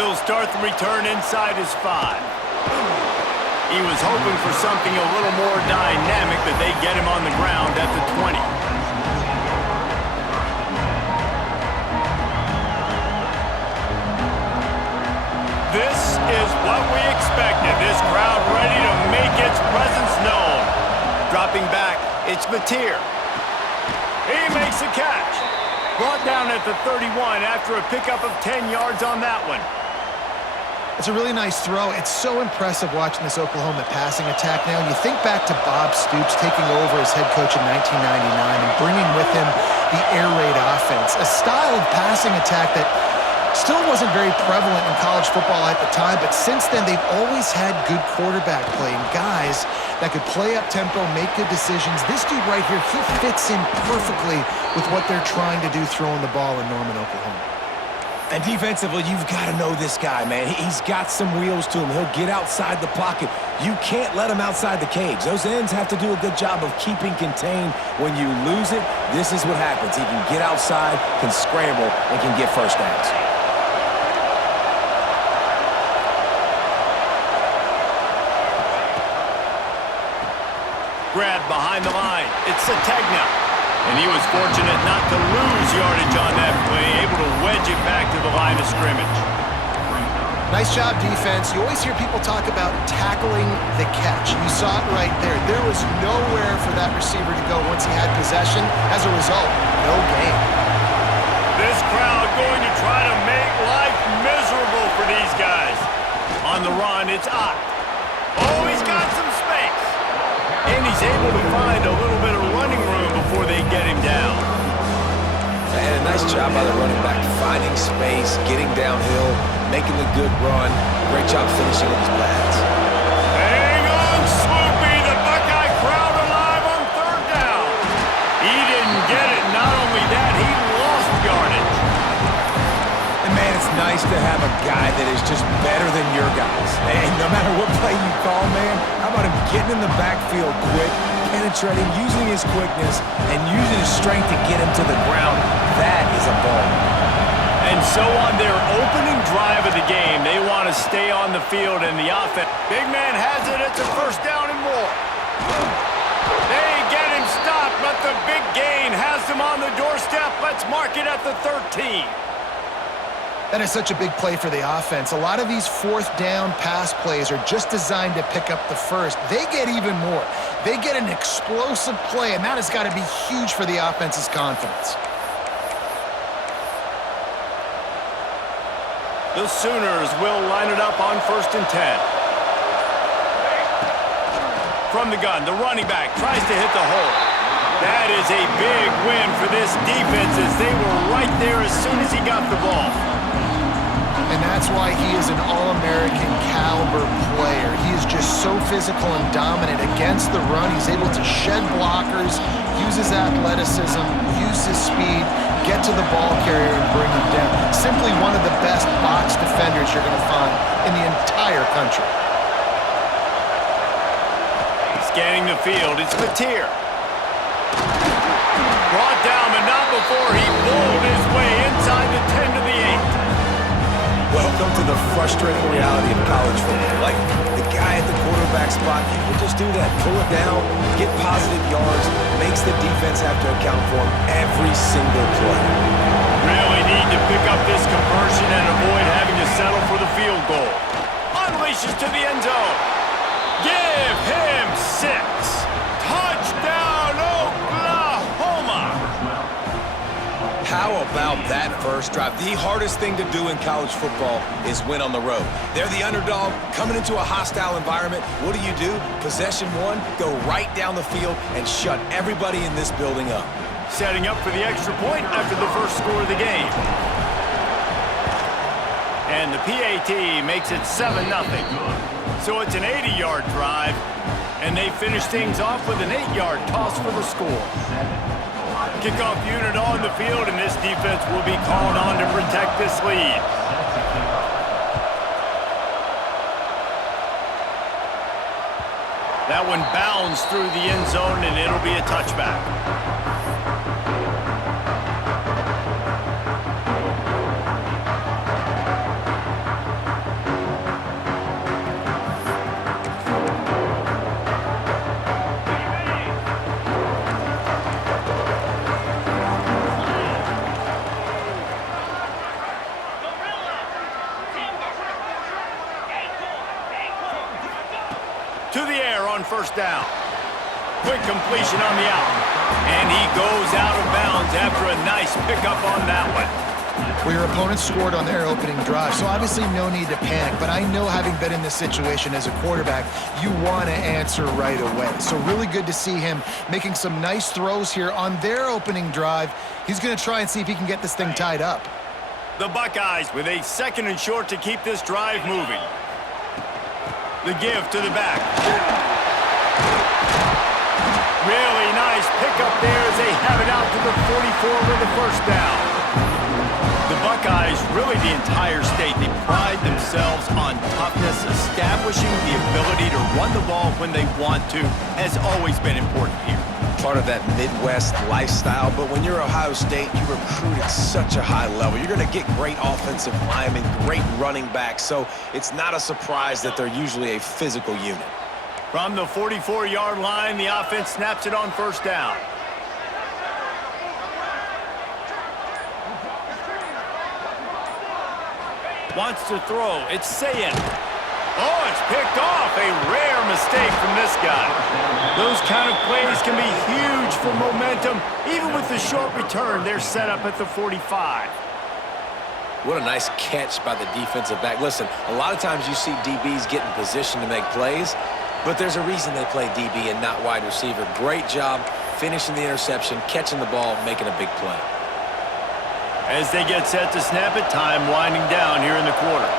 He'll start the return inside his 5. He was hoping for something a little more dynamic, but they get him on the ground at the 20. This is what we expected. This crowd ready to make its presence known. Dropping back, it's Mateer. He makes a catch. Brought down at the 31 after a pickup of 10 yards on that one. It's a really nice throw. It's so impressive watching this Oklahoma passing attack now. You think back to Bob Stoops taking over as head coach in 1999 and bringing with him the air raid offense, a style of passing attack that still wasn't very prevalent in college football at the time, but since then they've always had good quarterback play and guys that could play up tempo, make good decisions. This dude right here, he fits in perfectly with what they're trying to do throwing the ball in Norman, Oklahoma. And defensively, you've got to know this guy, man. He's got some wheels to him. He'll get outside the pocket. You can't let him outside the cage. Those ends have to do a good job of keeping contained. When you lose it, this is what happens. He can get outside, can scramble, and can get first downs. Grab behind the line. It's Sategna. And he was fortunate not to lose yardage on that play, able to wedge it back to the line of scrimmage. Nice job, defense. You always hear people talk about tackling the catch. You saw it right there. There was nowhere for that receiver to go once he had possession. As a result, no gain. This crowd going to try to make life miserable for these guys. On the run, it's Ott. Oh, he's got some space. And he's able to find a little bit of running room before they get him down. And a nice job by the running back, finding space, getting downhill, making a good run. Great job finishing with his pads. Hang on, Swoopy, the Buckeye crowd alive on 3rd down. He didn't get it. Not only that, he lost yardage. And man, it's nice to have a guy that is just better than your guys. And no matter what play you call, man, how about him getting in the backfield quick, penetrating, using his quickness, and using his strength to get him to the ground. That is a ball. And so on their opening drive of the game, they want to stay on the field and the offense. Big man has it. It's a 1st down and more. They get him stopped, but the big gain has them on the doorstep. Let's mark it at the 13. That is such a big play for the offense. A lot of these 4th down pass plays are just designed to pick up the first. They get even more. They get an explosive play, and that has got to be huge for the offense's confidence. The Sooners will line it up on 1st and 10. From the gun, the running back tries to hit the hole. That is a big win for this defense as they were right there as soon as he got the ball. And that's why he is an All-American caliber player. He is just so physical and dominant against the run. He's able to shed blockers, use his athleticism, use his speed, get to the ball carrier and bring him down. Simply one of the best box defenders you're going to find in the entire country. Scanning the field, it's Mateer. Brought down, but not before he bowled his way inside the 10 to the 8. Welcome to the frustrating reality of college football. Like, the guy at the quarterback spot, he will just do that. Pull it down, get positive yards, makes the defense have to account for him every single play. Really need to pick up this conversion and avoid having to settle for the field goal. Unleashes to the end zone. Give him 6. Touchdown, Oklahoma! How about that first drive? The hardest thing to do in college football is win on the road. They're the underdog, coming into a hostile environment. What do? Possession 1, go right down the field and shut everybody in this building up. Setting up for the extra point after the first score of the game. And the PAT makes it 7-0. So it's an 80-yard drive, and they finish things off with an 8-yard toss for the score. Kickoff unit on the field, and this defense will be called on to protect this lead. That one bounds through the end zone, and it'll be a touchback. first down. Quick completion on the out. And he goes out of bounds after a nice pickup on that one. Well, your opponent scored on their opening drive, so obviously no need to panic. But I know, having been in this situation as a quarterback, you want to answer right away. So really good to see him making some nice throws here on their opening drive. He's going to try and see if he can get this thing tied up. The Buckeyes with a 2nd and short to keep this drive moving. The give to the back. Really nice pickup there as they have it out to the 44 with the first down. The Buckeyes, really the entire state, they pride themselves on toughness. Establishing the ability to run the ball when they want to has always been important here. Part of that Midwest lifestyle, but when you're Ohio State, you recruit at such a high level. You're going to get great offensive linemen, great running backs, so it's not a surprise that they're usually a physical unit. From the 44-yard line, the offense snaps it on first down. Wants to throw. It's Sayin. Oh, it's picked off. A rare mistake from this guy. Those kind of plays can be huge for momentum. Even with the short return, they're set up at the 45. What a nice catch by the defensive back. Listen, a lot of times you see DBs get in position to make plays, but there's a reason they play DB and not wide receiver. Great job finishing the interception, catching the ball, making a big play. As they get set to snap it, time winding down here in the quarter.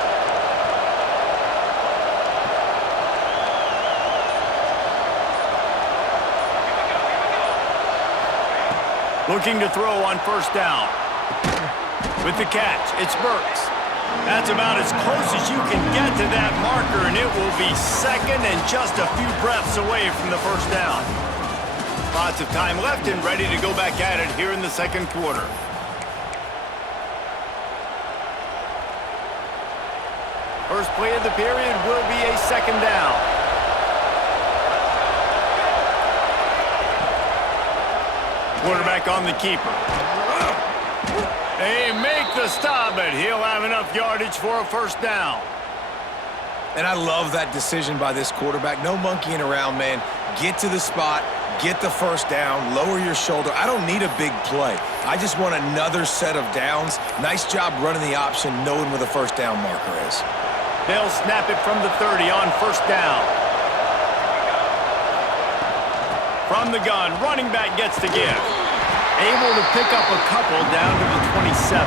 Looking to throw on first down. With the catch, it's Burks. That's about as close as you can get to that marker, and it will be 2nd and just a few breaths away from the first down. Lots of time left and ready to go back at it here in the 2nd quarter. First play of the period will be a 2nd down. Quarterback on the keeper. They make the stop, but he'll have enough yardage for a first down. And I love that decision by this quarterback. No monkeying around, man. Get to the spot, get the first down, lower your shoulder. I don't need a big play. I just want another set of downs. Nice job running the option, knowing where the first down marker is. They'll snap it from the 30 on first down. From the gun, running back gets the give. Able to pick up a couple down to the 27.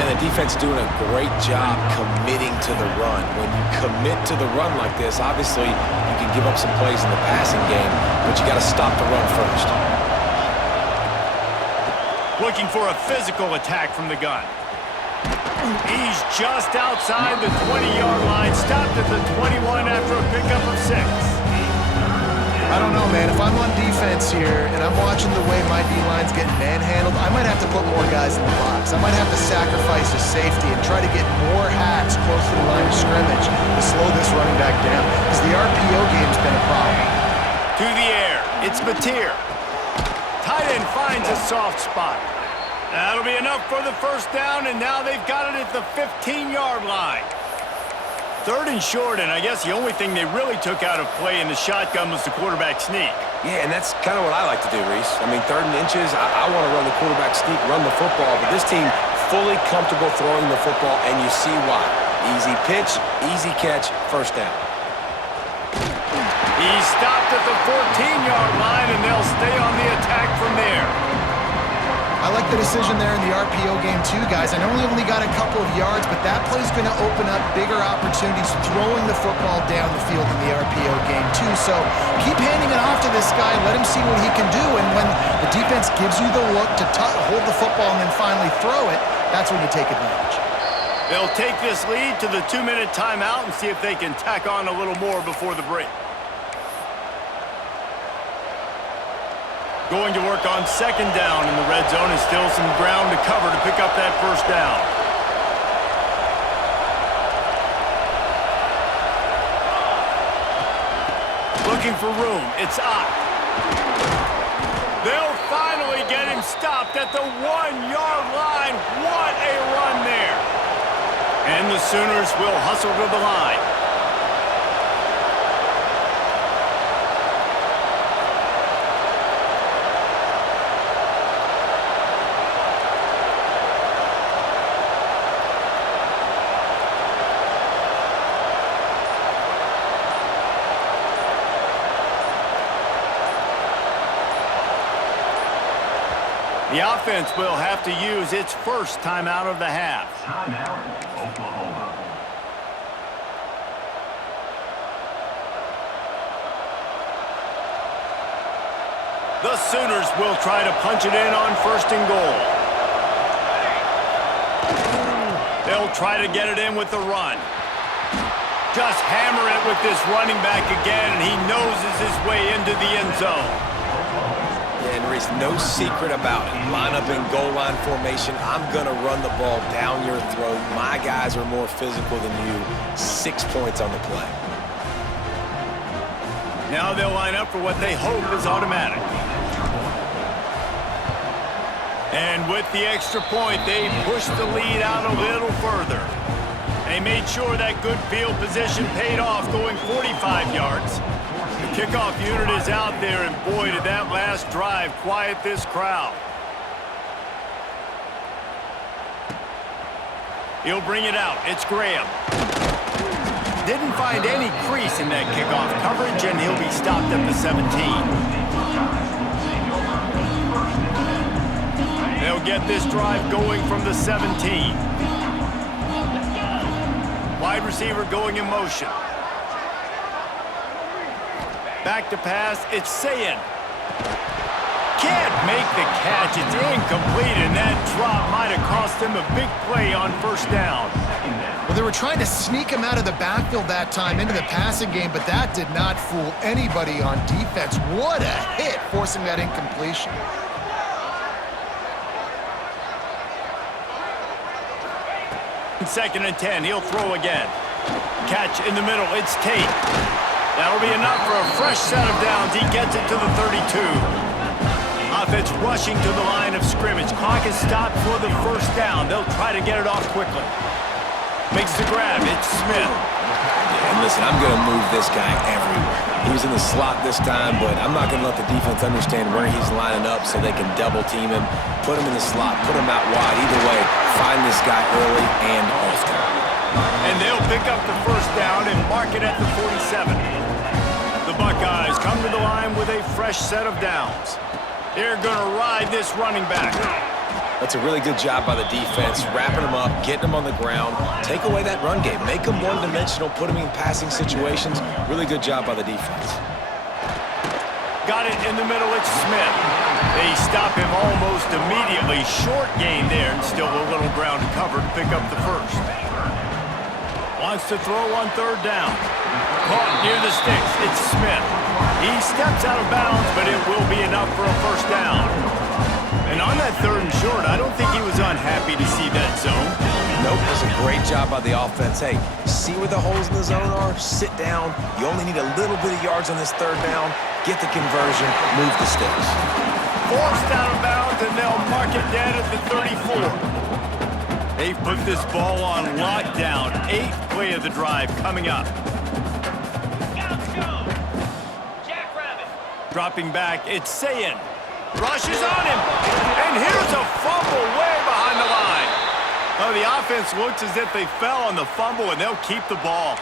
And the defense doing a great job committing to the run. When you commit to the run like this, obviously you can give up some plays in the passing game, but you got to stop the run first. Looking for a physical attack from the gun. He's just outside the 20-yard line, stopped at the 21 after a pickup of 6. I don't know, man. If I'm on defense here and I'm watching the way my D-line's getting manhandled, I might have to put more guys in the box. I might have to sacrifice a safety and try to get more hacks close to the line of scrimmage to slow this running back down, because the RPO game's been a problem. To the air, it's Mateer. Tight end finds a soft spot. That'll be enough for the first down, and now they've got it at the 15-yard line. 3rd and short, and I guess the only thing they really took out of play in the shotgun was the quarterback sneak. Yeah, and that's kind of what I like to do, Reese. I mean, 3rd and inches, I want to run the quarterback sneak, run the football, but this team fully comfortable throwing the football, and you see why. Easy pitch, easy catch, first down. He stopped at the 14-yard line, and they'll stay on the attack from there. I like the decision there in the RPO game too, guys. I know we only got a couple of yards, but that play's going to open up bigger opportunities throwing the football down the field in the RPO game too. So keep handing it off to this guy, let him see what he can do, and when the defense gives you the look to hold the football and then finally throw it, that's when you take advantage. They'll take this lead to the 2-minute timeout and see if they can tack on a little more before the break. Going to work on 2nd down in the red zone, and still some ground to cover to pick up that first down. Looking for room, it's Ott. They'll finally get him stopped at the 1-yard line. What a run there. And the Sooners will hustle to the line. The offense will have to use its first timeout of the half. Timeout, Oklahoma. The Sooners will try to punch it in on 1st and goal. They'll try to get it in with the run. Just hammer it with this running back again, and he noses his way into the end zone. And there is no secret about it. Line up in goal line formation. I'm going to run the ball down your throat. My guys are more physical than you. 6 points on the play. Now they'll line up for what they hope is automatic. And with the extra point, they push the lead out a little further. They made sure that good field position paid off, going 45 yards. The kickoff unit is out there, and boy, did that last drive quiet this crowd. He'll bring it out. It's Graham. Didn't find any crease in that kickoff coverage, and he'll be stopped at the 17. They'll get this drive going from the 17. Wide receiver going in motion. Back to pass, it's Sayin. Can't make the catch, it's incomplete, and that drop might have cost him a big play on 1st down. Well, they were trying to sneak him out of the backfield that time into the passing game, but that did not fool anybody on defense. What a hit, forcing that incompletion. Second and 10, he'll throw again. Catch in the middle, it's Tate. That'll be enough for a fresh set of downs. He gets it to the 32. Offense rushing to the line of scrimmage. Clock is stopped for the 1st down. They'll try to get it off quickly. Makes the grab, it's Smith. Yeah, and listen, I'm going to move this guy everywhere. He was in the slot this time, but I'm not going to let the defense understand where he's lining up so they can double team him, put him in the slot, put him out wide. Either way, find this guy early and often. And they'll pick up the 1st down and mark it at the 47. The Buckeyes come to the line with a fresh set of downs. They're going to ride this running back. That's a really good job by the defense, wrapping him up, getting him on the ground, take away that run game, make him one-dimensional, put him in passing situations. Really good job by the defense. Got it in the middle, it's Smith. They stop him almost immediately. Short gain there, and still a little ground to cover to pick up the 1st. Wants to throw on 3rd down. Caught near the sticks, it's Smith. He steps out of bounds, but it will be enough for a 1st down. And on that 3rd and short, I don't think he was unhappy to see that zone. Nope, it was a great job by the offense. Hey, see where the holes in the zone are? Sit down. You only need a little bit of yards on this 3rd down. Get the conversion, move the sticks. Forced out of bounds, and they'll mark it dead at the 34. They've put this ball on lockdown. 8th play of the drive coming up. Dropping back, it's Sayin. Rushes on him, and here's a fumble way behind the line. Oh, the offense looks as if they fell on the fumble, and they'll keep the ball.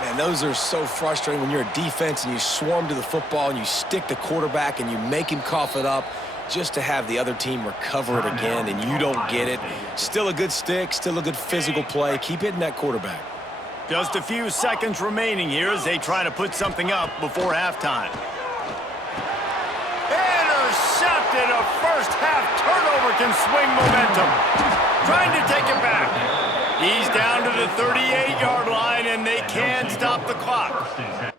Man, those are so frustrating when you're a defense and you swarm to the football and you stick the quarterback and you make him cough it up just to have the other team recover it again, and you don't get it. Still a good stick, still a good physical play. Keep hitting that quarterback. Just a few seconds remaining here as they try to put something up before halftime. Intercepted. A first-half turnover can swing momentum. Trying to take it back. He's down to the 38-yard line, and they can't stop the clock.